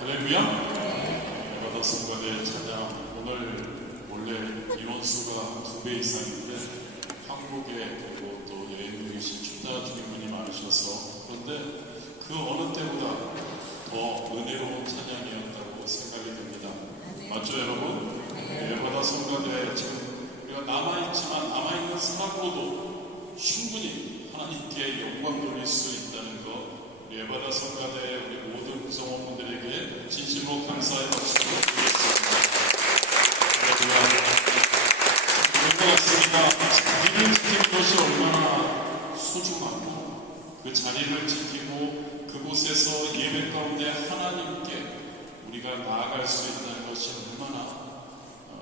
할렐루야! 에바다 성가대 찬양. 오늘 원래 인원수가 2배 이상인데 한국에 그리고 또 여행 중이신 출타 주님분이 많으셔서, 그런데 그 어느 때보다 더 은혜로운 찬양이었다고 생각이 됩니다. 맞죠 여러분? 에바다 성가대 지금 우리가 남아있지만 남아있는 사람으로도 충분히 하나님께 영광 돌릴 수 있다는 것, 우리 에바다 성가대 우리 모든 구성원분들에게 진심으로 감사의 박수를 드리겠습니다. 그런 것 같습니다. 자리를 지키는 것이 얼마나 소중하고, 그 자리를 지키고 그곳에서 예배 가운데 하나님께 우리가 나아갈 수 있다는 것이 얼마나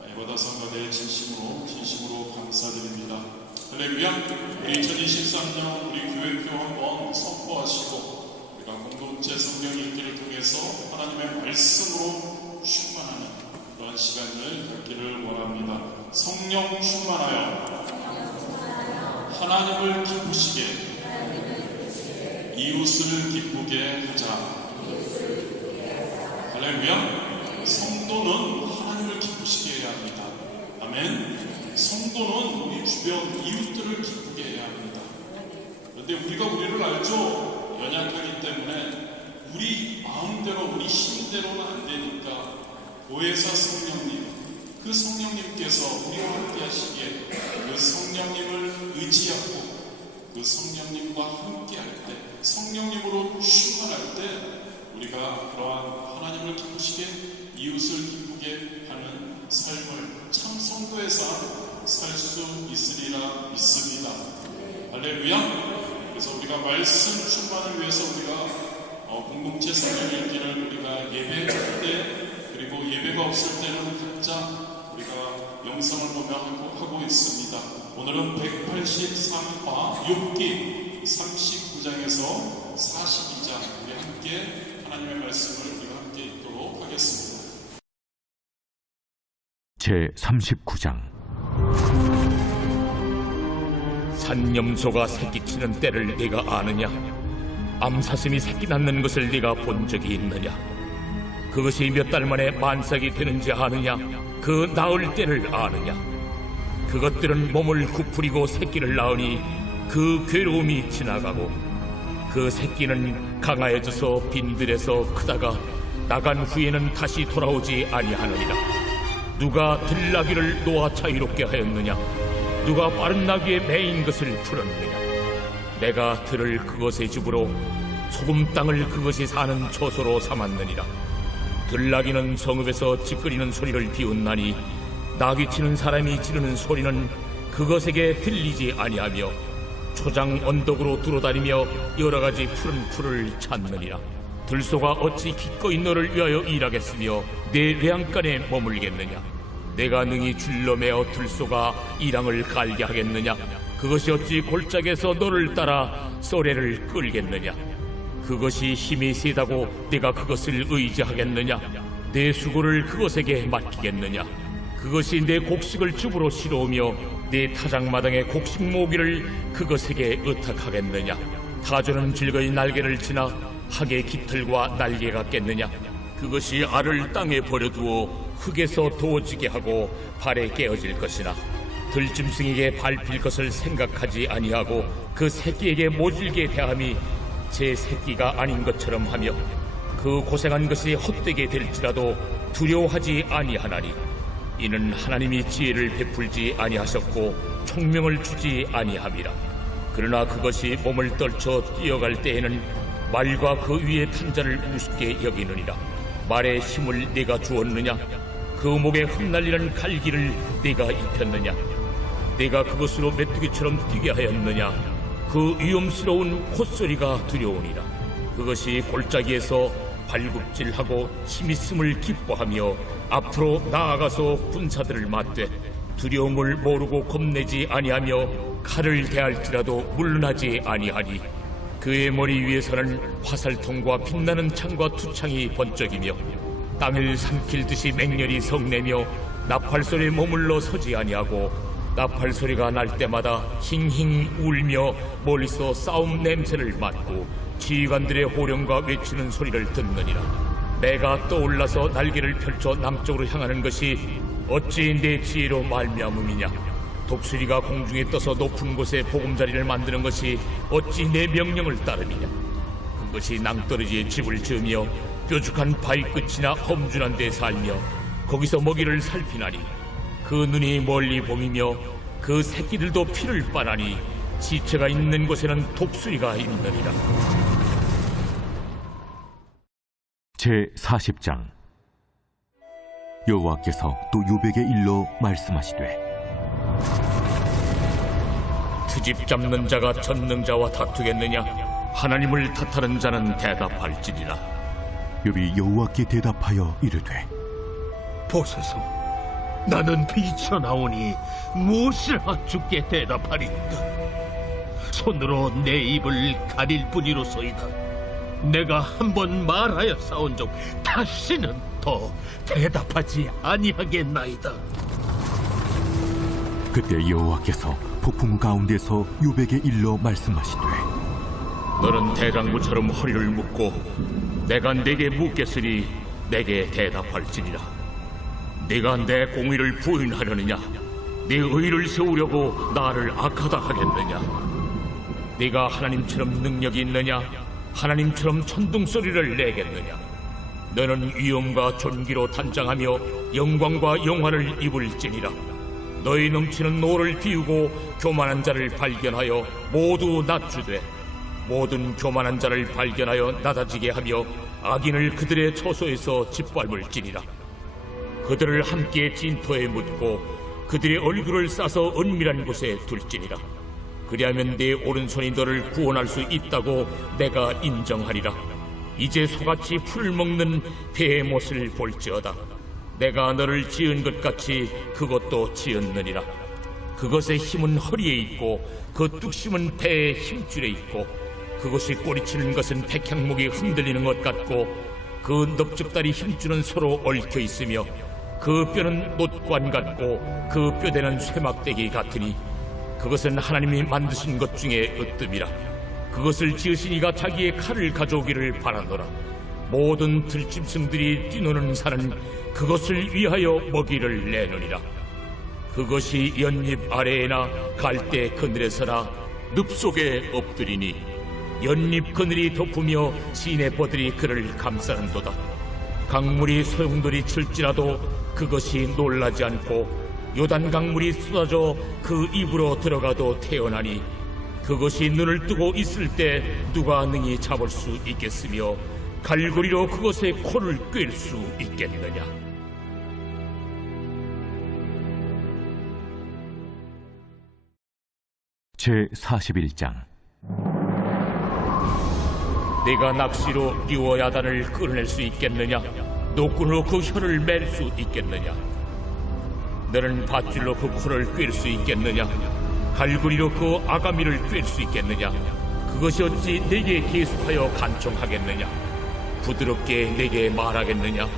에바다 성가대의 진심으로 감사드립니다. 할렐루야! 우리 2023년 우리 교회표 한번 선포하시고 우리가 공동체 성경 읽기를 통해서 하나님의 말씀으로 충만하는 그런 시간을 갖기를 원합니다. 성령 충만하여 하나님을 기쁘시게 이웃을 기쁘게 하자. 할렐루야! 성도는 하나님을 기쁘시게 해야 합니다. 아멘. 성도는 우리 주변 이웃들을 기쁘게 해야 합니다. 그런데 우리가 우리를 알죠? 연약하기 때문에 우리 마음대로 우리 힘대로는 안 되니까 보혜사 성령님, 그 성령님께서 우리와 함께 하시기에 그 성령님을 의지하고 그 성령님과 함께 할 때, 성령님으로 충만할 때 우리가 그러한 하나님을 기쁘시게 이웃을 기쁘게 하는 삶을 참 성도에서 살 수 있으리라 믿습니다. 할렐루야! 그래서 우리가 말씀 충만을 위해서 우리가 공동체 성경 읽기를 우리가 예배할 때, 그리고 예배가 없을 때는 각자 우리가 영상을 보며 하고 있습니다. 오늘은 183화 욥기 39장에서 42장 우리 함께 하나님의 말씀을 우리가 함께 읽도록 하겠습니다. 제 39장. 산염소가 새끼치는 때를 네가 아느냐? 암사슴이 새끼 낳는 것을 네가 본 적이 있느냐? 그것이 몇 달 만에 만삭이 되는지 아느냐? 그 낳을 때를 아느냐? 그것들은 몸을 구부리고 새끼를 낳으니 그 괴로움이 지나가고, 그 새끼는 강하여져서 빈들에서 크다가 나간 후에는 다시 돌아오지 아니하느니라. 누가 들나귀를 놓아 자유롭게 하였느냐? 누가 빠른 나귀에 매인 것을 풀었느냐? 내가 들을 그것의 집으로 소금 땅을 그것이 사는 초소로 삼았느니라. 들나귀는 성읍에서 찌끄리는 소리를 비웃나니 나귀 치는 사람이 지르는 소리는 그것에게 들리지 아니하며 초장 언덕으로 두루다니며 여러가지 푸른 풀을 찾느니라. 들소가 어찌 기꺼이 너를 위하여 일하겠으며 내 외양간에 머물겠느냐? 내가 능히 줄로 매어 들소가 이랑을 갈게 하겠느냐? 그것이 어찌 골짜기에서 너를 따라 쏘래를 끌겠느냐? 그것이 힘이 세다고 내가 그것을 의지하겠느냐? 내 수고를 그것에게 맡기겠느냐? 그것이 내 곡식을 줍으로 실어오며 내 타작마당의 곡식 모기를 그것에게 의탁하겠느냐? 타조는 즐거이 날개를 치나 학의 깃털과 날개가 깼느냐? 그것이 알을 땅에 버려두어 흙에서 도어지게 하고 발에 깨어질 것이나 들짐승에게 밟힐 것을 생각하지 아니하고 그 새끼에게 모질게 대함이 제 새끼가 아닌 것처럼 하며 그 고생한 것이 헛되게 될지라도 두려워하지 아니하나니, 이는 하나님이 지혜를 베풀지 아니하셨고 총명을 주지 아니함이라. 그러나 그것이 몸을 떨쳐 뛰어갈 때에는 말과 그 위에 탄 자를 우습게 여기느니라. 말에 힘을 네가 주었느냐? 그 목에 흩날리는 갈기를 네가 입혔느냐? 네가 그것으로 메뚜기처럼 뛰게 하였느냐? 그 위험스러운 콧소리가 두려우니라. 그것이 골짜기에서 발굽질하고 힘있음을 기뻐하며 앞으로 나아가서 군사들을 맞되 두려움을 모르고 겁내지 아니하며 칼을 대할지라도 물러나지 아니하니, 그의 머리 위에서는 화살통과 빛나는 창과 투창이 번쩍이며 땅을 삼킬 듯이 맹렬히 성내며 나팔소리에 머물러 서지 아니하고 나팔 소리가 날 때마다 힝힝 울며 멀리서 싸움 냄새를 맡고 지휘관들의 호령과 외치는 소리를 듣느니라. 내가 떠올라서 날개를 펼쳐 남쪽으로 향하는 것이 어찌 내 지혜로 말미암음이냐? 독수리가 공중에 떠서 높은 곳에 보금자리를 만드는 것이 어찌 내 명령을 따름이냐? 그것이 낭떠러지에 집을 지으며 뾰족한 바위 끝이나 험준한 데 살며 거기서 먹이를 살피나니 그 눈이 멀리 봄이며 그 새끼들도 피를 빠나니 지체가 있는 곳에는 독수리가 있느니라. 제40장. 여호와께서 또 요백에 일러 말씀하시되 트집 잡는 자가 전능자와 다투겠느냐? 하나님을 탓하는 자는 대답할지니라. 욥이 여호와께 대답하여 이르되 보소서, 나는 비쳐나오니 무엇이라 주께 대답하리까? 손으로 내 입을 가릴 뿐이로소이다. 내가 한번 말하여 싸운즉 다시는 더 대답하지 아니하겠나이다. 그때 여호와께서 폭풍 가운데서 요백에 일러 말씀하시되 너는 대장부처럼 허리를 묶고 내가 네게 묻겠으니 내게 대답할지니라. 네가 내 공의를 부인하려느냐? 네 의를 세우려고 나를 악하다 하겠느냐? 네가 하나님처럼 능력이 있느냐? 하나님처럼 천둥소리를 내겠느냐? 너는 위엄과 존귀로 단장하며 영광과 영화를 입을지니라. 너희 넘치는 노를 비우고 교만한 자를 발견하여 모두 낮추되 모든 교만한 자를 발견하여 낮아지게 하며 악인을 그들의 처소에서 짓밟을지니라. 그들을 함께 진토에 묻고 그들의 얼굴을 싸서 은밀한 곳에 둘지니라. 그리하면 네 오른손이 너를 구원할 수 있다고 내가 인정하리라. 이제 소같이 풀을 먹는 배의 못을 볼지어다. 내가 너를 지은 것 같이 그것도 지었느니라. 그것의 힘은 허리에 있고 그 뚝심은 배의 힘줄에 있고 그것이 꼬리치는 것은 백향목이 흔들리는 것 같고 그 넙죽다리 힘줄은 서로 얽혀 있으며 그 뼈는 놋관 같고 그 뼈대는 쇠막대기 같으니 그것은 하나님이 만드신 것 중에 으뜸이라. 그것을 지으신 이가 자기의 칼을 가져오기를 바라노라. 모든 들짐승들이 뛰노는 산은 그것을 위하여 먹이를 내느니라. 그것이 연잎 아래에나 갈대 그늘에서나 늪 속에 엎드리니 연잎 그늘이 덮으며 시내버들이 그를 감싸는도다. 강물이 소용돌이 칠지라도 그것이 놀라지 않고 요단 강물이 쏟아져 그 입으로 들어가도 태어나니 그것이 눈을 뜨고 있을 때 누가 능히 잡을 수 있겠으며 갈고리로 그것의 코를 꿰일 수 있겠느냐. 제41장. 네가 낚시로 리워야단을 끌어낼 수 있겠느냐? 노끈으로 그 혀를 맬 수 있겠느냐? 너는 밧줄로 그 코를 꿰일 수 있겠느냐? 갈고리로 그 아가미를 꿰일 수 있겠느냐? 그것이 어찌 네게 계속하여 간청하겠느냐? 부드럽게 네게 말하겠느냐?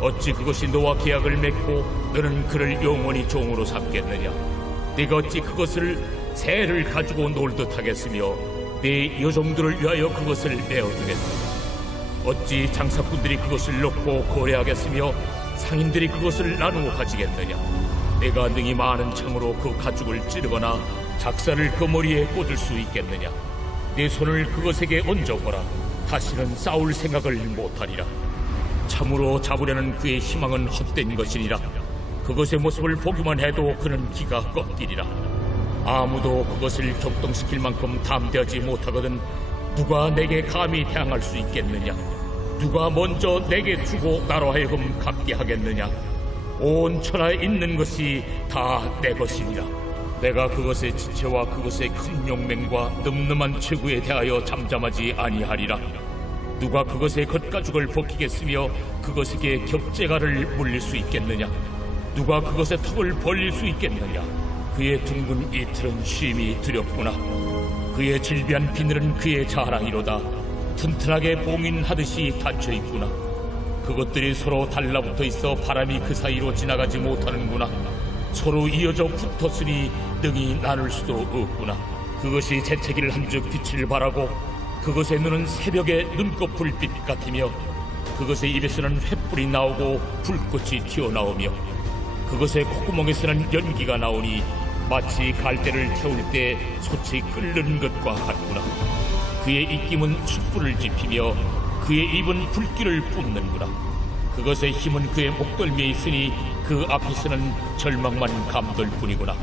어찌 그것이 너와 계약을 맺고 너는 그를 영원히 종으로 삼겠느냐? 네가 어찌 그것을 새를 가지고 놀듯 하겠으며 네 여종들을 위하여 그것을 내어두겠느냐? 어찌 장사꾼들이 그것을 넣고 거래하겠으며 상인들이 그것을 나누어 가지겠느냐? 내가 능히 많은 창으로 그 가죽을 찌르거나 작사를 그 머리에 꽂을 수 있겠느냐? 내 손을 그것에게 얹어보라. 다시는 싸울 생각을 못하리라. 참으로 잡으려는 그의 희망은 헛된 것이니라. 그것의 모습을 보기만 해도 그는 기가 꺾이리라. 아무도 그것을 격동시킬 만큼 담대하지 못하거든 누가 내게 감히 대항할 수 있겠느냐? 누가 먼저 내게 주고 나로 하여금 갚게 하겠느냐? 온 천하에 있는 것이 다 내 것이니라. 내가 그것의 지체와 그것의 큰 용맹과 늠름한 체구에 대하여 잠잠하지 아니하리라. 누가 그것의 겉가죽을 벗기겠으며 그것에게 겹재가를 물릴 수 있겠느냐? 누가 그것의 턱을 벌릴 수 있겠느냐? 그의 둥근 이틀은 쉼이 두렵구나. 그의 질비한 비늘은 그의 자랑이로다. 튼튼하게 봉인하듯이 닫혀있구나. 그것들이 서로 달라붙어 있어 바람이 그 사이로 지나가지 못하는구나. 서로 이어져 붙었으니 능히 나눌 수도 없구나. 그것이 재채기를 한즉 빛을 발하고 그것의 눈은 새벽의 눈꺼풀 빛 같으며 그것의 입에서는 횃불이 나오고 불꽃이 튀어나오며 그것의 콧구멍에서는 연기가 나오니 마치 갈대를 태울 때 솥이 끓는 것과 같구나. 그의 입김은 숯불을 지피며 그의 입은 불길을 뿜는구나. 그것의 힘은 그의 목덜미에 있으니 그 앞에서는 절망만 감돌 뿐이구나.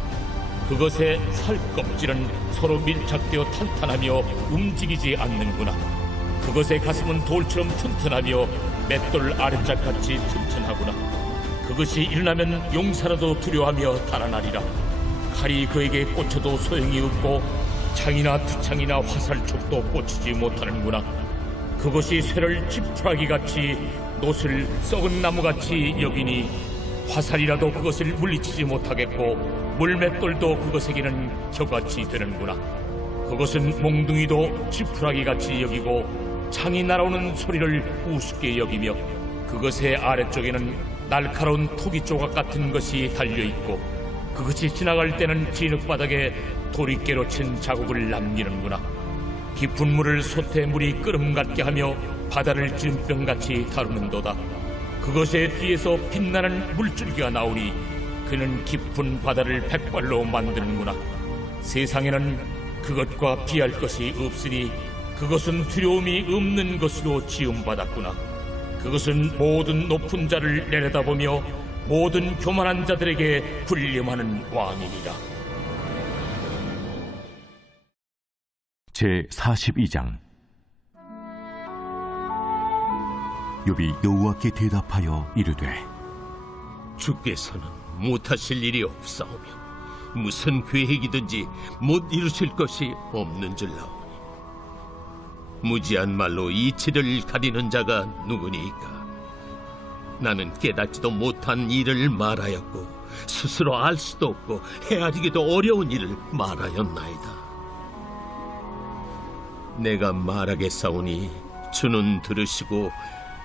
그것의 살껍질은 서로 밀착되어 탄탄하며 움직이지 않는구나. 그것의 가슴은 돌처럼 튼튼하며 맷돌 아랫짝같이 튼튼하구나. 그것이 일어나면 용사라도 두려워하며 달아나리라. 칼이 그에게 꽂혀도 소용이 없고 창이나 투창이나 화살촉도 꽂히지 못하는구나. 그것이 쇠를 지푸라기같이 놋을 썩은 나무같이 여기니 화살이라도 그것을 물리치지 못하겠고 물맷돌도 그것에게는 겨같이 되는구나. 그것은 몽둥이도 지푸라기같이 여기고 창이 날아오는 소리를 우습게 여기며 그것의 아래쪽에는 날카로운 토기 조각 같은 것이 달려있고 그것이 지나갈 때는 진흙바닥에 도리깨로 친 자국을 남기는구나. 깊은 물을 솥에 물이 끓음 같게 하며 바다를 찌른병같이 다루는도다. 그것의 뒤에서 빛나는 물줄기가 나오니 그는 깊은 바다를 백발로 만드는구나. 세상에는 그것과 비할 것이 없으니 그것은 두려움이 없는 것으로 지음받았구나. 그것은 모든 높은 자를 내려다보며 모든 교만한 자들에게 군림하는 왕이니라. 제42장. 욥이 여호와께 대답하여 이르되 주께서는 못하실 일이 없사오며 무슨 계획이든지 못 이루실 것이 없는 줄 나오니 무지한 말로 이치를 가리는 자가 누구니까. 나는 깨닫지도 못한 일을 말하였고 스스로 알 수도 없고 헤아리기도 어려운 일을 말하였나이다. 내가 말하겠사오니 주는 들으시고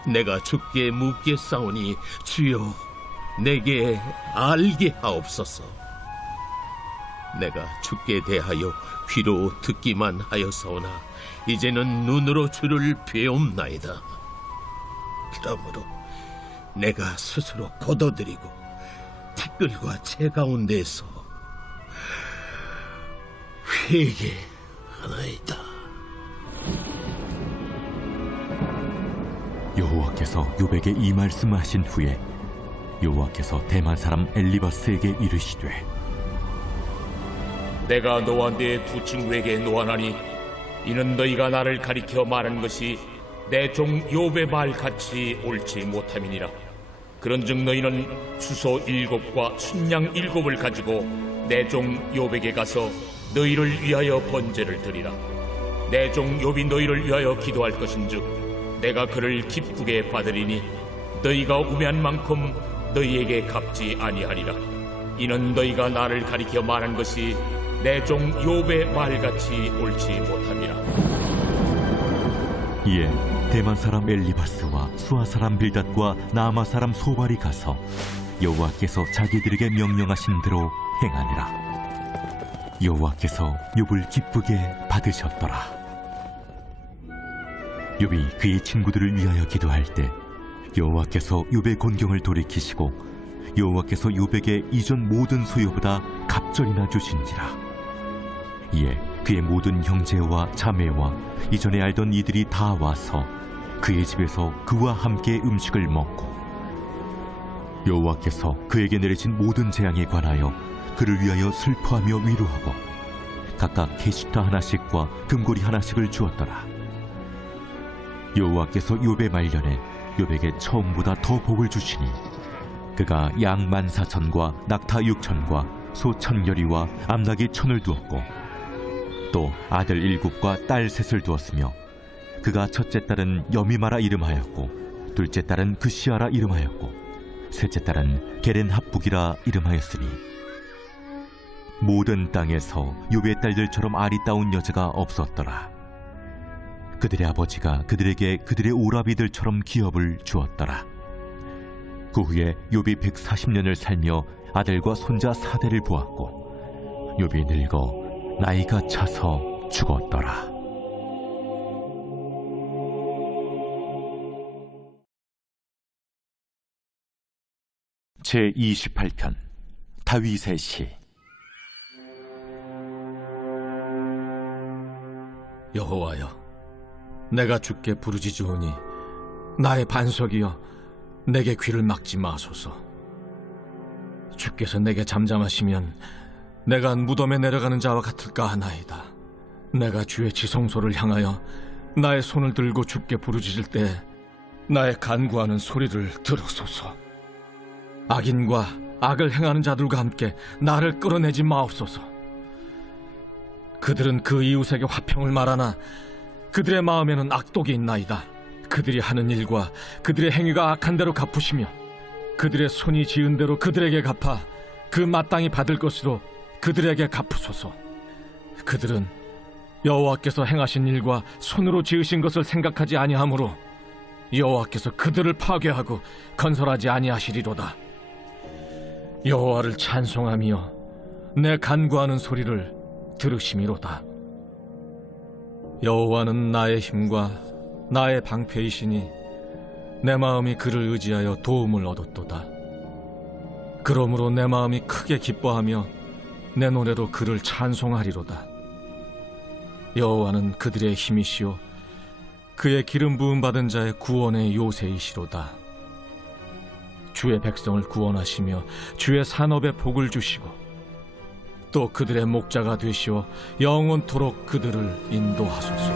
내가 주께 묻겠사오니 주여 내게 알게 하옵소서. 내가 주께 대하여 귀로 듣기만 하였사오나 이제는 눈으로 주를 배움나이다. 그러므로 내가 스스로 거둬들이고 티끌과 재 가운데서 회개하나이다. 여호와께서 욥에게 이 말씀하신 후에 여호와께서 대만 사람 엘리바스에게 이르시되 내가 너와 네 두 친구에게 노하나니 이는 너희가 나를 가리켜 말한 것이 내 종 욥의 말같이 옳지 못함이니라. 그런즉 너희는 수소 7과 순양 7을 가지고 내 종 욥에게 가서 너희를 위하여 번제를 드리라. 내 종 욥이 너희를 위하여 기도할 것인즉 내가 그를 기쁘게 받으리니 너희가 우매한 만큼 너희에게 갚지 아니하리라. 이는 너희가 나를 가리켜 말한 것이 내 종 욥의 말같이 옳지 못함이라. 이에 대만 사람 엘리바스와 수아 사람 빌닷과 나아마 사람 소발이 가서 여호와께서 자기들에게 명령하신 대로 행하니라. 여호와께서 욥을 기쁘게 받으셨더라. 욥이 그의 친구들을 위하여 기도할 때 여호와께서 욥의 곤경을 돌이키시고 여호와께서 욥에게 이전 모든 소유보다 갑절이나 주신지라. 이에 그의 모든 형제와 자매와 이전에 알던 이들이 다 와서 그의 집에서 그와 함께 음식을 먹고 여호와께서 그에게 내리신 모든 재앙에 관하여 그를 위하여 슬퍼하며 위로하고 각각 게시타 하나씩과 금고리 하나씩을 주었더라. 여호와께서 욥의 말년에 욥에게 처음보다 더 복을 주시니 그가 양 14,000과 낙타 6,000과 소 1,000여리와 암낙이 1,000을 두었고 또 아들 7과 딸 3을 두었으며 그가 첫째 딸은 여미마라 이름하였고 둘째 딸은 그시아라 이름하였고 셋째 딸은 게렌합북이라 이름하였으니 모든 땅에서 욥의 딸들처럼 아리따운 여자가 없었더라. 그들의 아버지가 그들에게 그들의 오라비들처럼 기업을 주었더라. 그 후에 욥이 140년을 살며 아들과 손자 4대를 보았고 욥이 늙어 나이가 차서 죽었더라. 제28편 다윗의 시. 여호와여, 내가 주께 부르짖으오니 나의 반석이여, 내게 귀를 막지 마소서. 주께서 내게 잠잠하시면 내가 무덤에 내려가는 자와 같을까 하나이다. 내가 주의 지성소를 향하여 나의 손을 들고 주께 부르짖을 때 나의 간구하는 소리를 들으소서. 악인과 악을 행하는 자들과 함께 나를 끌어내지 마옵소서. 그들은 그 이웃에게 화평을 말하나 그들의 마음에는 악독이 있나이다. 그들이 하는 일과 그들의 행위가 악한 대로 갚으시며 그들의 손이 지은 대로 그들에게 갚아 그 마땅히 받을 것으로 그들에게 갚으소서. 그들은 여호와께서 행하신 일과 손으로 지으신 것을 생각하지 아니하므로 여호와께서 그들을 파괴하고 건설하지 아니하시리로다. 여호와를 찬송하며 내 간구하는 소리를 들으심이로다. 여호와는 나의 힘과 나의 방패이시니 내 마음이 그를 의지하여 도움을 얻었도다. 그러므로 내 마음이 크게 기뻐하며 내 노래로 그를 찬송하리로다. 여호와는 그들의 힘이시오, 그의 기름 부음 받은 자의 구원의 요새이시로다. 주의 백성을 구원하시며 주의 산업에 복을 주시고 또 그들의 목자가 되시어 영원토록 그들을 인도하소서.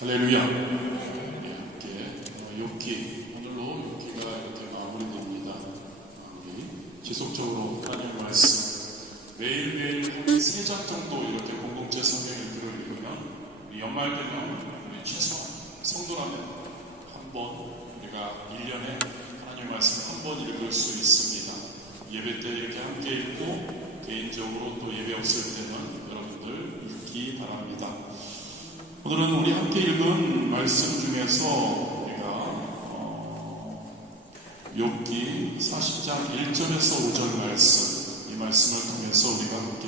할렐루야. 우리 함께 욥기, 오늘로 욥기가 이렇게 마무리됩니다. 우리 지속적으로 하나님의 말씀 매일매일 한 3장 정도 이렇게 공동체 성경 읽기를 읽으면 우리 연말 되면 우리 최소한 성도라면 한 번 우리가 1년에 하나님의 말씀 한 번 읽을 수 있습니다. 예배 때 이렇게 함께 읽고 개인적으로 또 예배 없을 때는 여러분들 읽기 바랍니다. 오늘은 우리 함께 읽은 말씀 중에서 우리가 욥기 40장 1절에서 5절 말씀, 이 말씀을 통해서 우리가 함께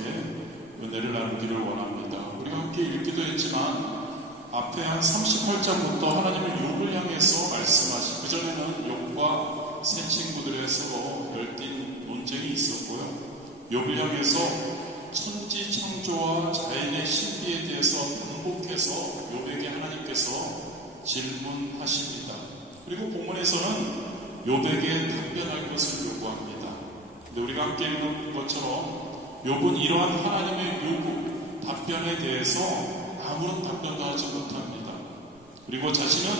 은혜를 나누기를 원합니다. 우리가 함께 읽기도 했지만 앞에 한 38장부터 하나님은 욥을 향해서 말씀하신, 그전에는 욥과 세 친구들의 서로 열띤 논쟁이 있었고요. 욥을 향해서 천지 창조와 자연의 신비에 대해서 반복해서 욥에게 하나님께서 질문하십니다. 그리고 본문에서는 욥에게 답변할 것을 요구합니다. 근데 우리가 함께 읽는 것처럼 욥은 이러한 하나님의 요구, 답변에 대해서 아무런 답변도 하지 못합니다. 그리고 자신은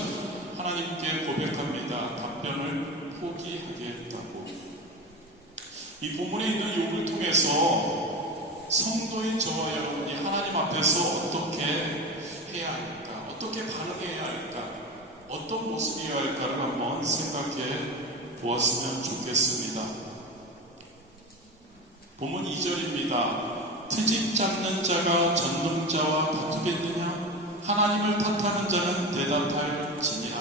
하나님께 고백합니다. 답변을 포기하겠다고. 이 본문에 있는 욥을 통해서 성도인 저와 여러분이 하나님 앞에서 어떻게 해야 할까, 어떻게 반응해야 할까, 어떤 모습이어야 할까를 한번 생각해 보았으면 좋겠습니다. 본문 2절입니다. 트집 잡는 자가 전능자와 다투겠느냐? 하나님을 탓하는 자는 대답할 지니라.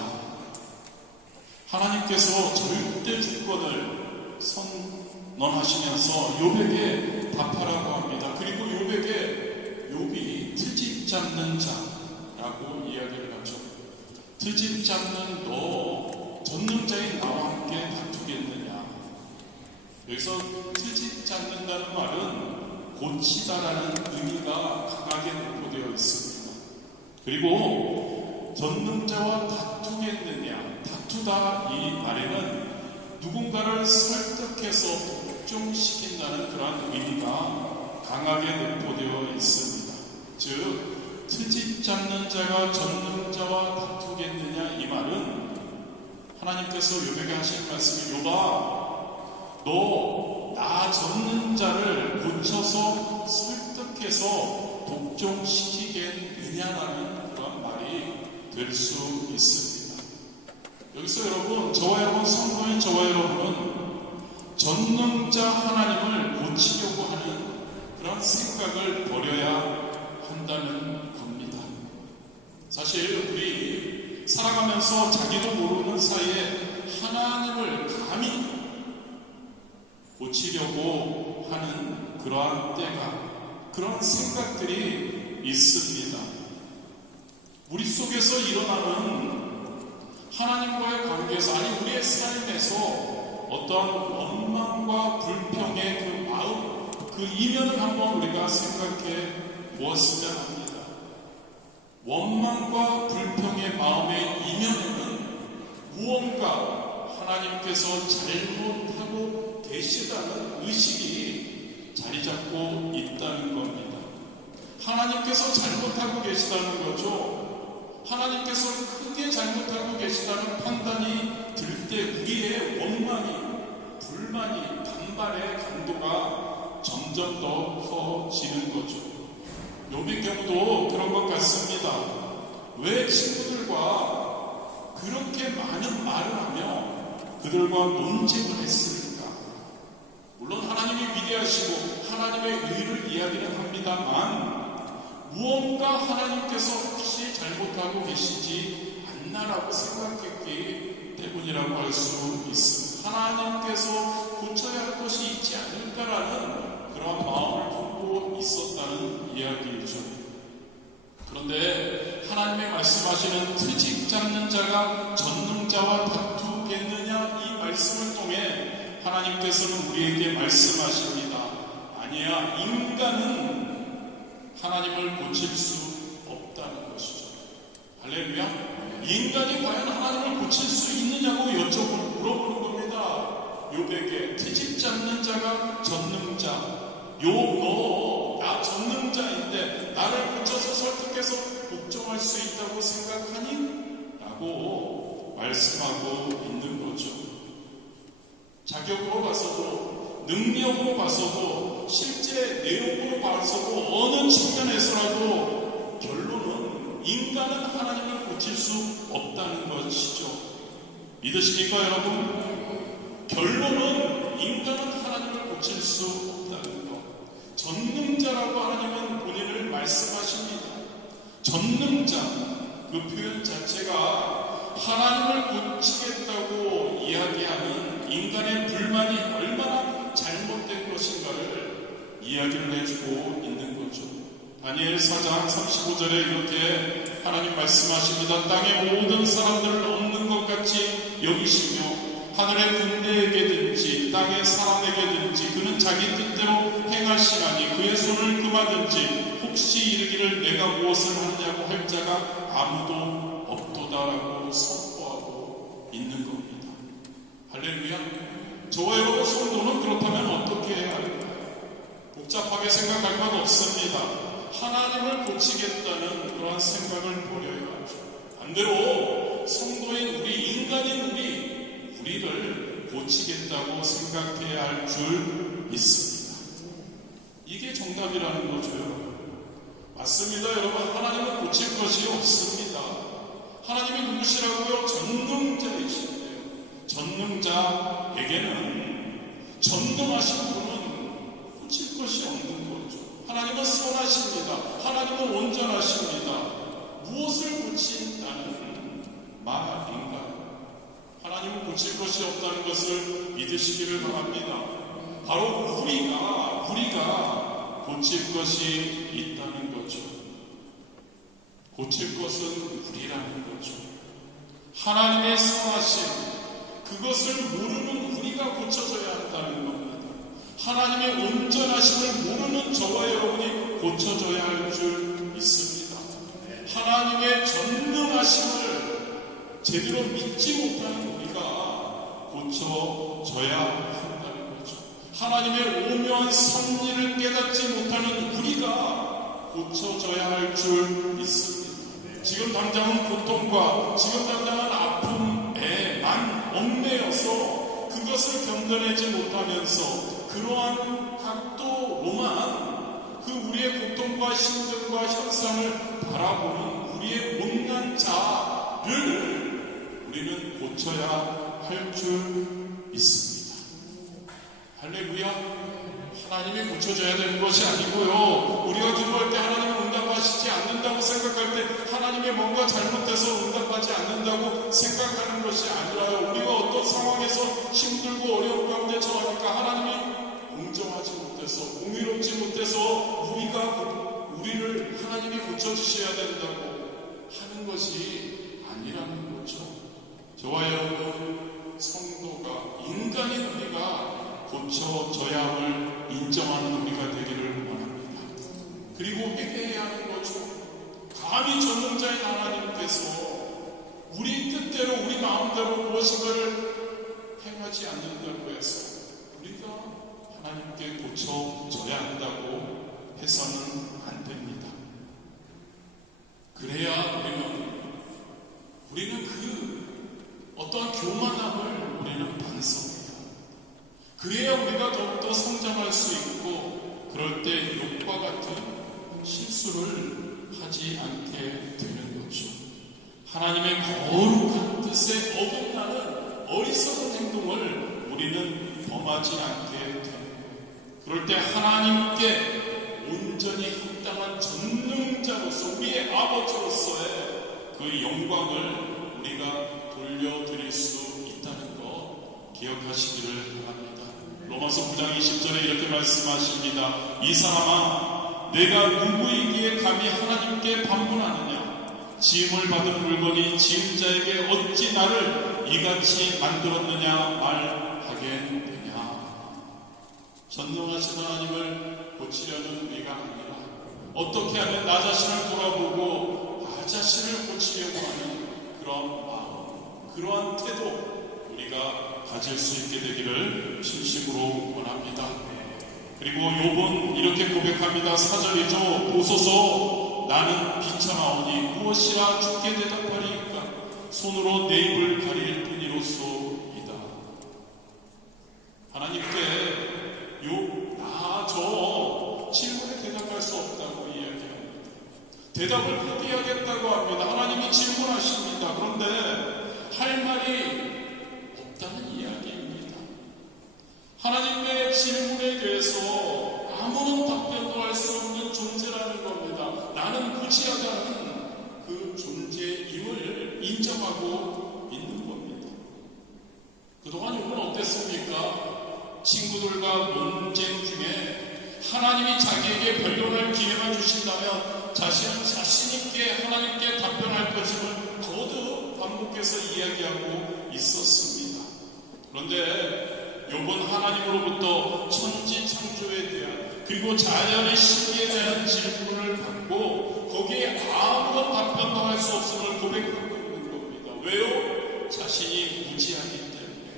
하나님께서 절대 주권을 선언하시면서 욥에게 답하라고 합니다. 그리고 욥이 트집 잡는 자라고 이야기를 하죠. 트집 잡는 너, 전능자인 나와 함께 다투겠느냐? 여기서 트집 잡는다는 말은 고치다라는 의미가 강하게 내포되어 있습니다. 그리고 전능자와 다투겠느냐, 다투다 이 말에는 누군가를 설득해서 복종시킨다는 그런 의미가 강하게 내포되어 있습니다. 즉, 트집 잡는 자가 전능자와 다투겠느냐 이 말은 하나님께서 욥에게 하신 말씀이, 욥아, 너 나 전능자를 고쳐서 설득해서 복종시키겠느냐라는 그런 말이 될 수 있습니다. 여기서 여러분, 저와 여러분, 성도인 저와 여러분은 전능자 하나님을 고치려고 하는 그런 생각을 버려야 한다는 겁니다. 사실 우리 살아가면서 자기도 모르는 사이에 하나님을 감히 고치려고 하는 그러한 때가, 그런 생각들이 있습니다. 우리 속에서 일어나는 하나님과의 관계에서, 아니 우리의 삶에서 어떤 원망과 불평의 그 마음, 그 이면을 한번 우리가 생각해 보았으면 합니다. 원망과 불평의 마음의 이면에는 무언가 하나님께서 잘못하고 계시다는 의식이 자리 잡고 있다는 겁니다. 하나님께서 잘못하고 계시다는 거죠. 하나님께서 크게 잘못하고 계시다는 판단이 들 때 우리의 원망이, 불만이, 반발의 강도가 점점 더 커지는 거죠. 욥의 경우도 그런 것 같습니다. 왜 친구들과 그렇게 많은 말을 하며 그들과 논쟁을 했을까? 물론 하나님이 위대하시고 하나님의 의를 이야기는 합니다만 무언가 하나님께서 혹시 잘못하고 계시지 않나라고 생각했기 때문이라고 할 수 있습니다. 하나님께서 고쳐야 할 것이 있지 않을까라는 그런 마음을 품고 있었다는 이야기이죠. 그런데 하나님의 말씀하시는 트집 잡는 자가 전능자와 다투겠느냐, 이 말씀을 통해 하나님께서는 우리에게 말씀하십니다. 아니야, 인간은 하나님을 고칠 수 없다는 것이죠. 할렐루야. 인간이 과연 하나님을 고칠 수 있느냐고 물어보는 겁니다. 욥에게 트집 잡는 자가 전능자, 욥 너 전능자인데 나를 고쳐서 설득해서 복종할 수 있다고 생각하니? 라고 말씀하고 있는 거죠. 자격으로 봐서도, 능력으로 봐서도, 실제 내용으로 봐서도, 어느 측면에서라도 결론은 인간은 하나님을 고칠 수 없다는 것이죠. 믿으십니까 여러분? 결론은 인간은 하나님을 고칠 수 없다는 것. 전능자라고 하나님은 본인을 말씀하십니다. 전능자, 그 표현 자체가 하나님을 고치겠다고 이야기하는 인간의 불만이 얼마나 잘못된 것인가를 이야기를 해주고 있는 거죠. 다니엘 4장 35절에 이렇게 하나님 말씀하십니다. 땅의 모든 사람들을 없는 것 같이 여기시며 하늘의 군대에게든지 땅의 사람에게든지 그는 자기 뜻대로 행하시나니 그의 손을 금하든지 혹시 이르기를 내가 무엇을 하느냐고 할 자가 아무도 없도다라고 선포하고 있는 겁니다. 할렐루야. 저와 여러분 성도는 그렇다면 어떻게 해야 할까요? 복잡하게 생각할 것 없습니다. 하나님을 고치겠다는 그러한 생각을 버려야 하죠. 반대로 성도인 우리, 인간인 우리를 고치겠다고 생각해야 할 줄 믿습니다. 이게 정답이라는 거죠, 여러분. 맞습니다, 여러분. 하나님은 고칠 것이 없습니다. 하나님이 누구시라고요? 전능자이신데요. 전능자에게는 전능하신 분은 고칠 것이 없는 거죠. 하나님은 선하십니다. 하나님은 온전하십니다. 무엇을 고친다는 말인가요? 하나님은 고칠 것이 없다는 것을 믿으시기를 바랍니다. 바로 우리가 고칠 것이 있다는 거죠. 고칠 것은 우리라는 거죠. 하나님의 선하심, 그것을 모르는 우리가 고쳐져야 한다는 겁니다. 하나님의 온전하심을 모르는 저와 여러분이 고쳐져야 할 줄 믿습니다. 하나님의 전능하심을 제대로 믿지 못하는 우리가 고쳐져야 한다는 거죠. 하나님의 오묘한 섭리를 깨닫지 못하는 우리가 고쳐져야 할 줄 믿습니다. 지금 당장은 고통과 지금 당장은 아픔에만 얽매여서 그것을 견뎌내지 못하면서 그러한 각도로만 그 우리의 고통과 힘듦과 현상을 바라보는 우리의 못난 자를 우리는 고쳐야 할 줄 믿습니다. 할렐루야. 하나님이 고쳐줘야 되는 것이 아니고요. 우리가 기도할 때 하나님이 응답하시지 않는다고 생각할 때 하나님이 뭔가 잘못돼서 응답하지 않는다고 생각하는 것이 아니라요. 우리가 어떤 상황에서 힘들고 어려운 가운데 처하니까 하나님이 공정하지 못해서 공의롭지 못해서 우리를 하나님이 고쳐주셔야 된다고 하는 것이 아니라는 거죠. 저와 여러분 성도가 인간인 우리가 고쳐져야 할 인정하는 우리가 되기를 원합니다. 그리고 회개해야 하는 거죠. 감히 전능자인 하나님께서 우리 뜻대로 우리 마음대로 무엇인가를 행하지 않는다고 해서 우리가 하나님께 고쳐져야 한다고 해서는 안 됩니다. 그래야 우리는 그 어떠한 교만함을 우리는 반성해요. 그래야 우리가 더욱더 성장할 수 있고 그럴 때 욕과 같은 실수를 하지 않게 되는 거죠. 하나님의 거룩한 뜻에 어긋나는 어리석은 행동을 우리는 범하지 않게 되는 거예요. 그럴 때 하나님께 온전히 합당한 전능자로서 우리의 아버지로서의 그 영광을 우리가 돌려드릴 수 있다는 거 기억하시기를 바랍니다. 로마서 9장 20절에 이렇게 말씀하십니다. 이 사람아 내가 누구이기에 감히 하나님께 반문하느냐 지음을 받은 물건이 지은 자에게 어찌 나를 이같이 만들었느냐 말하겠느냐. 전능하신 하나님을 고치려는 우리가 아니라 어떻게 하면 나 자신을 돌아보고 나 자신을 고치려고 하는 그런 마음, 그러한 태도 우리가 가질 수 있게 되기를 진심으로 원합니다. 그리고 욥은 이렇게 고백합니다. 4절이죠. 보소서 나는 비천하오니 무엇이라 주께 대답하리이까 손으로 내 입을 가릴 뿐이로소이다. 하나님께 저 질문에 대답할 수 없다고 이야기합니다. 대답을 포기하겠다고 합니다. 하나님이 질문하십니다. 그런데 할 말이 없다는 이야기입니다. 하나님의 질문에 대해서 아무런 답변도 할 수 없는 존재라는 겁니다. 나는 무지하다는 그 존재임을 인정하고 있는 겁니다. 그동안 욥은 어땠습니까? 친구들과 논쟁 중에 하나님이 자기에게 변론할 기회만 주신다면 자신은 자신있게 하나님께 답변할 것임을 거듭 반복해서 이야기하고 있었습니다. 그런데 욥은 하나님으로부터 천지 창조에 대한 그리고 자연의 신비에 대한 질문을 받고 거기에 아무런 답변도 할 수 없음을 고백하고 있는 겁니다. 왜요? 자신이 무지하기 때문에.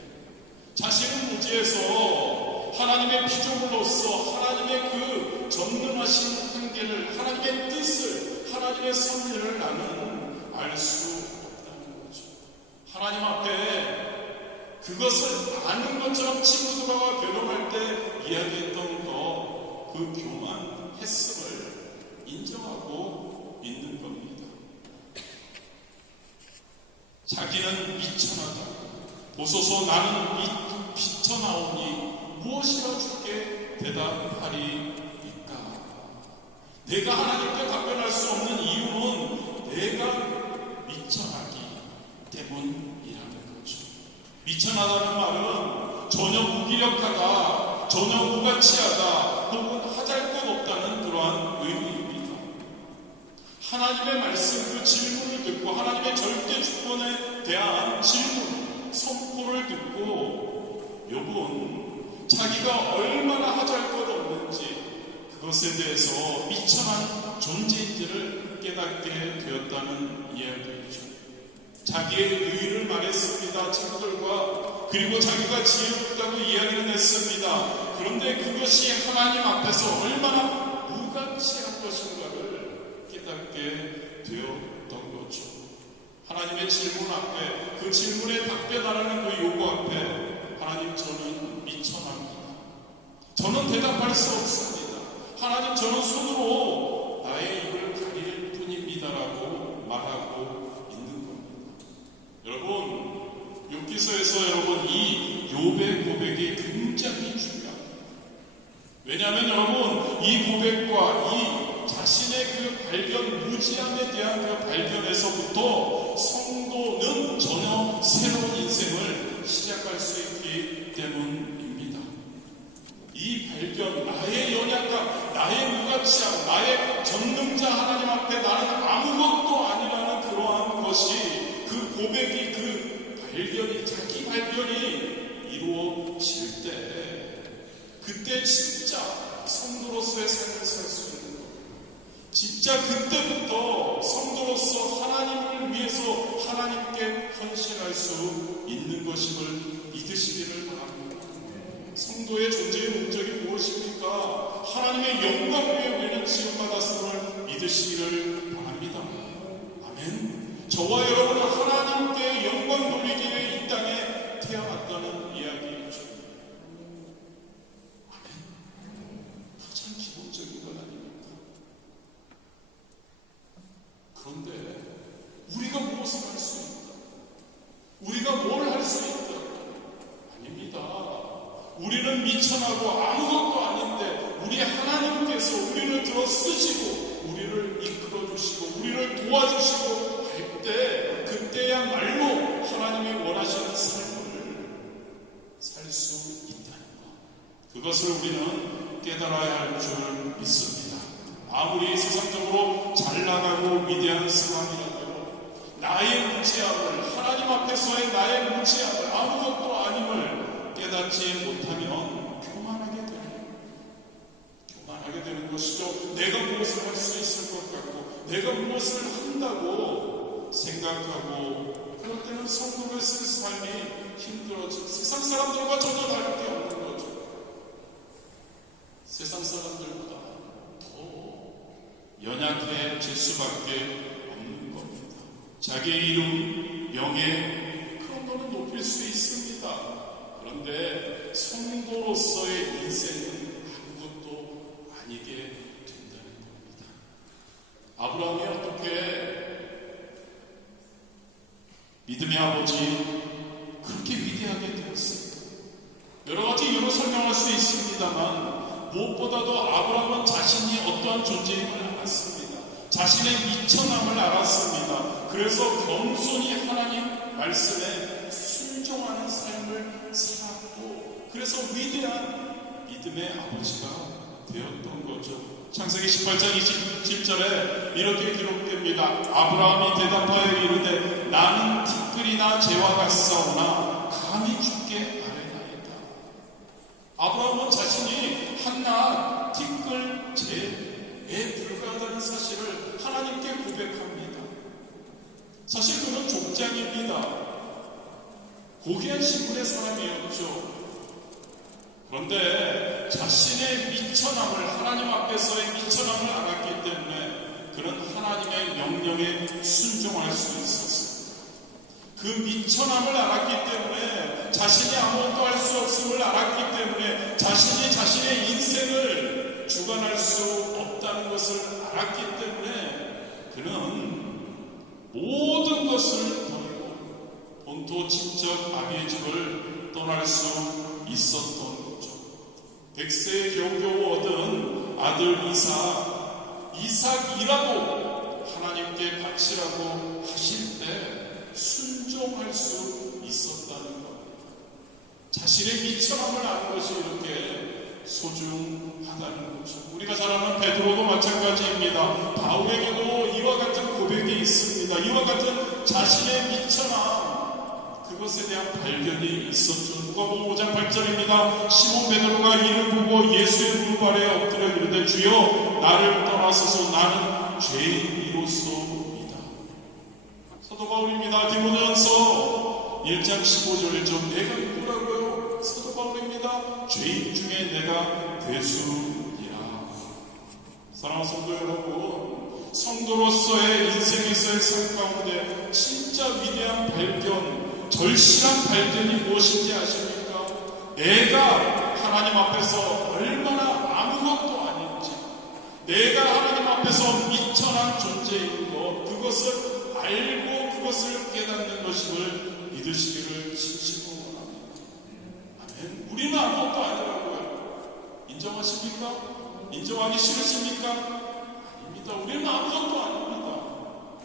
자신은 무지해서 하나님의 피조물로서 하나님의 그 전능하신 한계를, 하나님의 뜻을, 하나님의 섭리를 나는 알 수 없다는 거죠. 하나님 앞에 그것을 아는 것처럼 친구들과 변호할 때 이야기했던 그 교만했음을 인정하고 있는 겁니다. 자기는 미천하다. 보소서 나는 비천하오니 무엇이라 주께 대답하리이까. 내가 하나님께 답변할 수 없는 이유는 내가 미천하기 때문이라는 거죠. 미천하다는 말은 전혀 무기력하다, 전혀 무가치하다, 혹은 하잘 것 없다는 그러한 의미입니다. 하나님의 말씀 그 질문을 듣고 하나님의 절대 주권에 대한 질문, 선포를 듣고 욥은 자기가 얼마나 하잘 것 없는지 그것에 대해서 미천한 존재인지를 깨닫게 되었다는 이야기이죠. 자기의 의의를 말했습니다. 친구들과. 그리고 자기가 지혜롭다고 이야기를 했습니다. 그런데 그것이 하나님 앞에서 얼마나 무가치한 것인가를 깨닫게 되었던 거죠. 하나님의 질문 앞에, 그 질문에 답변하라는 그 요구 앞에 하나님 저는 미천합니다. 저는 대답할 수 없습니다. 하나님 저는 손으로 나의 입을 가릴 뿐입니다라고 말하고 있는 겁니다. 여러분 욥기서에서 여러분 이 욥의 고백이 굉장히 중요합니다. 왜냐하면 여러분 이 고백과 이 자신의 그 발견, 무지함에 대한 그 발견에서부터 성도는 전혀 새로운 인생을 시작할 수 있기 때문입니다. 이 발견, 나의 연약함, 나의 무가치함, 나의 전능자 하나님 앞에 나는 아무것도 아니라는 그러한 것이 그 고백이 그 자기 발견이 이루어질 때, 그때 진짜 성도로서의 삶을 살 수 있는 것. 진짜 그때부터 성도로서 하나님을 위해서 하나님께 헌신할 수 있는 것임을 믿으시기를 바랍니다. 성도의 존재의 목적이 무엇입니까? 하나님의 영광 위에 우리는 지음받았음을 믿으시기를 바랍니다. 아멘. 저와 여러분은 하나님께 영광 돌리기 위해 이 땅에 태어났다는 이야기이죠. 아멘. 가장 기본적인 것 아닙니까? 그런데 우리가 무엇을 할 수 있다? 우리가 뭘 할 수 있다? 아닙니다. 우리는 미천하고 아무것도 아닌데 우리 하나님께서 우리를 들어 쓰시고 우리를 이끌어 주시고 우리를 도와주시고 할 때, 그때야말로 하나님이 원하시는 삶을 살 수 있다는 것, 그것을 우리는 깨달아야 할 줄 믿습니다. 아무리 세상적으로 잘 나가고 위대한 상황이라도요, 나의 무지함을, 하나님 앞에서의 나의 무지함을, 아무것도 아님을 깨닫지 못하면 교만하게 되는 것이죠. 내가 무엇을 할 수 있을 것 같고 내가 무엇을 한다고 생각하고, 그럴 때는 성도로서의 삶이 힘들어지고 세상 사람들과 전혀 다를 게 없는 거죠. 세상 사람들보다 더 연약해질 수밖에 없는 겁니다. 자기의 이름, 명예, 그런 거는 높일 수 있습니다. 그런데 성도로서의 인생은 아무것도 아니게 된다는 겁니다. 아브라함이 어떻게 믿음의 아버지 그렇게 위대하게 되었습니다. 여러 가지 이유로 설명할 수 있습니다만, 무엇보다도 아브라함은 자신이 어떠한 존재임을 알았습니다. 자신의 미천함을 알았습니다. 그래서 겸손히 하나님 말씀에 순종하는 삶을 살았고, 그래서 위대한 믿음의 아버지가 되었던 거죠. 창세기 18장 27절에 이렇게 기록됩니다. 아브라함이 대답하여 이르되 나는 티끌이나 재와 같사오나 감히 주께 아뢰나이다. 아브라함은 자신이 한낱 티끌 재에 불과하다는 사실을 하나님께 고백합니다. 사실 그는 족장입니다. 고귀한 신분의 사람이었죠. 그런데 자신의 미천함을, 하나님 앞에서의 미천함을 알았기 때문에 그는 하나님의 명령에 순종할 수 있었습니다. 그 미천함을 알았기 때문에, 자신이 아무것도 할 수 없음을 알았기 때문에, 자신이 자신의 인생을 주관할 수 없다는 것을 알았기 때문에 그는 모든 것을 버리고 본토 친척 아비의 집을 떠날 수 있었던 100세에 겨우겨우 얻은 아들 이삭이라도 하나님께 바치라고 하실 때 순종할 수 있었다는 것. 자신의 미천함을 아는 것이 이렇게 소중하다는 거죠. 우리가 잘 아는 베드로도 마찬가지입니다. 바울에게도 이와 같은 고백이 있습니다. 이와 같은 자신의 미천함, 그것에 대한 발견이 있었죠. 누가복음 5장 8절입니다. 시몬 베드로가 이를 보고 예수의 무릎 아래에 엎드려 이르되 주여 나를 떠나소서 나는 죄인이로소이다. 사도 바울입니다. 디모데전서 1장 15절이죠. 내가 누구라고요? 사도 바울입니다. 죄인 중에 내가 괴수이라. 사랑하는 성도 여러분, 성도로서의 인생에서의 삶 가운데 진짜 위대한 발견, 절실한 발견이 무엇인지 아십니까? 내가 하나님 앞에서 얼마나 아무것도 아닌지, 내가 하나님 앞에서 미천한 존재인 것, 그것을 알고 그것을 깨닫는 것임을 믿으시기를 진심으로 원합니다. 아멘. 우리는 아무것도 아니라고요. 인정하십니까? 인정하기 싫으십니까? 아닙니다. 우리는 아무것도 아닙니다.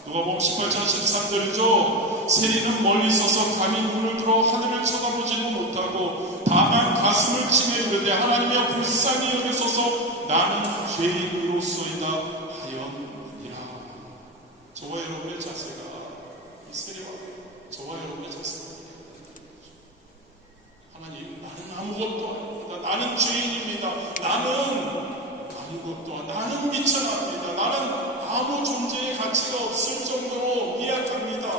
누가복음 18장 13절이죠. 세리는 멀리 서서 감히 눈을 들어 하늘을 쳐다보지도 못하고 다만 가슴을 치며 이르되 하나님이여 불쌍히 여기소서 나는 죄인으로소이다 하였느니라. 저와 여러분의 자세가, 이 세리와 저와 여러분의 자세가 죄인입니다. 나는 비천합니다. 나는 아무 존재의 가치가 없을 정도로 미약합니다.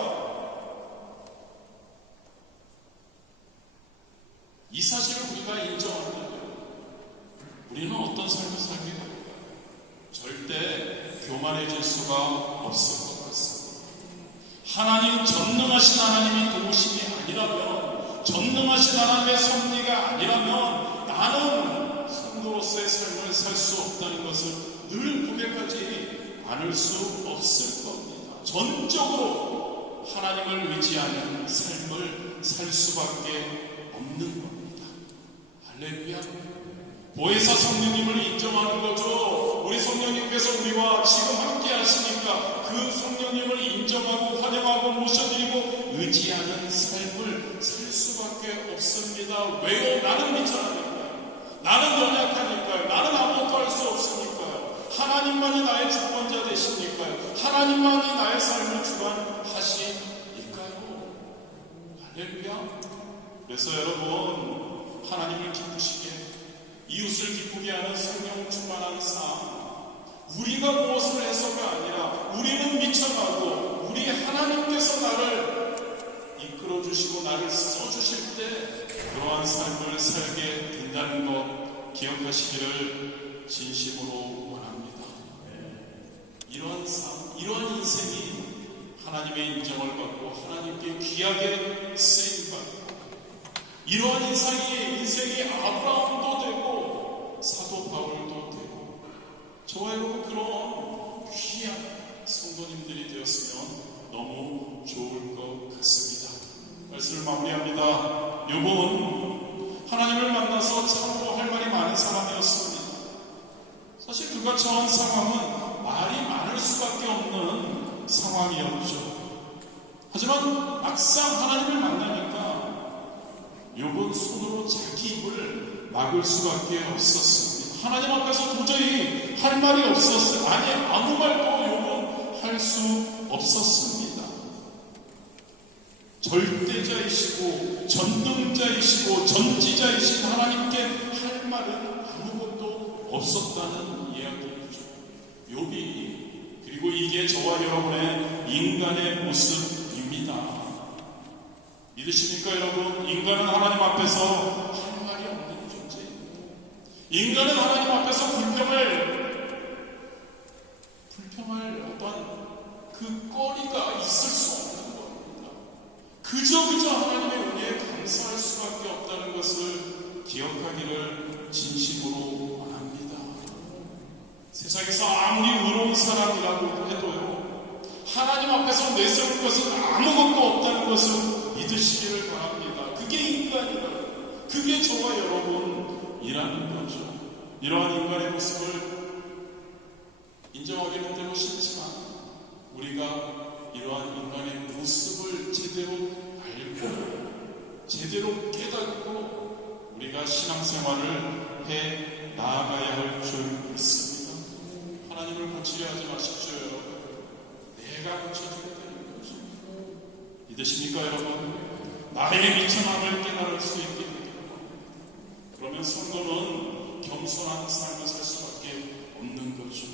이 사실을 우리가 인정한다면 우리는 어떤 삶을 살게 될까요? 절대 교만해질 수가 없을 것 같습니다. 하나님, 전능하신 하나님이 도우심이 아니라면, 전능하신 하나님의 섭리가 아니라면 나는 성도로서의 삶을 살 수 없다는 것을 늘 고백하지 않을 수 없을 겁니다. 전적으로 하나님을 의지하는 삶을 살 수밖에 없는 겁니다. 할렐루야. 보혜사 성령님을 인정하는 거죠. 우리 성령님께서 우리와 지금 함께 하시니까 그 성령님을 인정하고 환영하고 모셔드리고 의지하는 삶을 살 수밖에 없습니다. 왜요? 나는 미천하니까요. 나는 연약하니까요. 나는 아무것도 할 수 없으니까요. 하나님만이 나의 주권자 되시니까요. 하나님만이 나의 삶을 주관하시니까요. 할렐루야. 그래서 여러분, 하나님을 기쁘시게, 이웃을 기쁘게 하는 성령 충만한 삶, 우리가 무엇을 해서가 아니라 우리는 미쳐가고 우리 하나님께서 나를 이끌어주시고 나를 써주실 때 그러한 삶을 살게 된다는 것 기억하시기를 진심으로 원합니다. 이러한 삶, 이러한 인생이 하나님의 인정을 받고 하나님께 귀하게 쓰임받고, 이러한 인생이 아브라함도 되고 사도 바울도 되고 저와 여러분 그런 귀한 성도님들이 되었으면 너무 좋을 것 같습니다. 말씀을 마무리합니다. 요번 하나님을 만나서 참으로 할 말이 많은 사람이었습니다. 사실 그가 처한 상황은 말이 많을 수밖에 없는 상황이었죠. 하지만 막상 하나님을 만나니까 욥은 손으로 자기 입을 막을 수밖에 없었습니다. 하나님 앞에서 도저히 할 말이 없었어요. 아니, 아무 말도 욥은 할 수 없었습니다. 절대자이시고 전능자이시고 전지자이신 하나님께 할 말은 아무것도 없었다는 이야기이죠. 욥이, 그리고 이게 저와 여러분의 인간의 모습입니다. 믿으십니까 여러분? 인간은 하나님 앞에서 할 말이 없는 존재입니다. 인간은 하나님 앞에서 불평할 어떤 그 거리가 있을 수 없는 겁니다. 그저 하나님의 은혜에 감사할 수밖에 없다는 것을 기억하기를 진심으로 원합니다. 세상에서 아무리 의로운 사람이라고 해도요, 하나님 앞에서 내세울 것은 아무것도 없다는 것을 믿으시기를 바랍니다. 그게 인간이다. 그게 저와 여러분이라는 거죠. 이러한 인간의 모습을 인정하기는 때로 싫지만 우리가 이러한 인간의 모습을 제대로 알고 제대로 깨닫고 우리가 신앙생활을 해 나아가야 할 줄 믿습니다. 하나님을 고치려 하지 마십시오 여러분. 내가 고쳐줘야 되는 거죠. 믿으십니까 여러분? 나의 미천함을 깨달을 수 있게 되기를 바랍니다. 그러면 성도는 겸손한 삶을 살 수밖에 없는 거죠.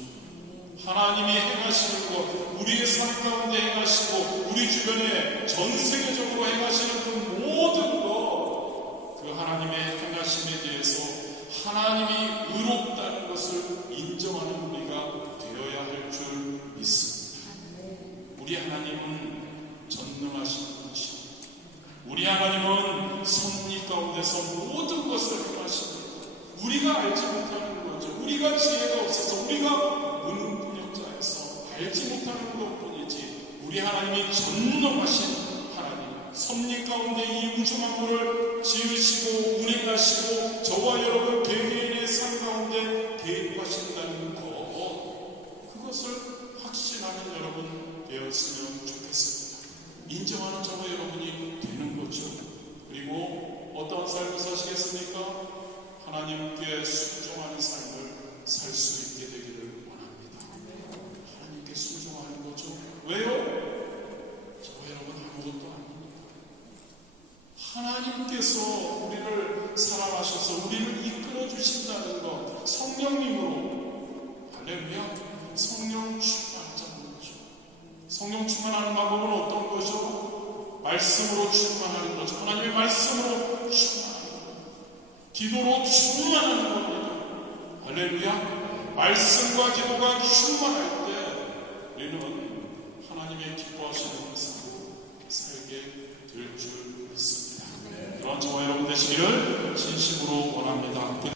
하나님이 행하시는 것, 우리의 삶 가운데 행하시고 우리 주변에 전 세계적으로 행하시는 그 모든 것, 그 하나님의 행하심에 대해서 하나님이 의롭다는 것을 인정하는 우리가 되어야 할 줄 믿습니다. 우리 하나님은 전능하신 분이십니다. 우리 하나님은 섭리 가운데서 모든 것을 행하십니다. 우리가 알지 못하는 거죠. 우리가 지혜가 없어서 우리가 무능력자에서 알지 못하는 것뿐이지, 우리 하나님이 전능하신 하나님, 섭리 가운데 이 우주 만물을 지으시고 운행하시고 저와 여러분 개개인의 삶 가운데 개입하신다는 것, 그것을 확신하는 여러분 되었으면 좋겠습니다. 인정하는 저와 여러분이 되는 거죠. 그리고 어떤 삶을 사시겠습니까? 하나님께 순종하는 삶을 살 수 있게 되기를 원합니다. 하나님께 순종하는 거죠. 왜요? 저와 여러분 아무것도 아닙니다. 하나님께서 우리를 사랑하셔서 우리를 이끌어 주신다는 것, 성령님으로. 할렐루야. 성령 충만하자는 거죠. 성령 충만하는 방법은 어떤 거죠? 말씀으로 충만하는 거죠. 하나님의 말씀으로 충만하는 거죠. 기도로 충만하는 겁니다. 할렐루야. 말씀과 기도가 충만할 때 우리는 하나님의 기뻐하시는 삶 살게 될 줄 믿습니다. 그런 저와 여러분 되시기를 진심으로 원합니다.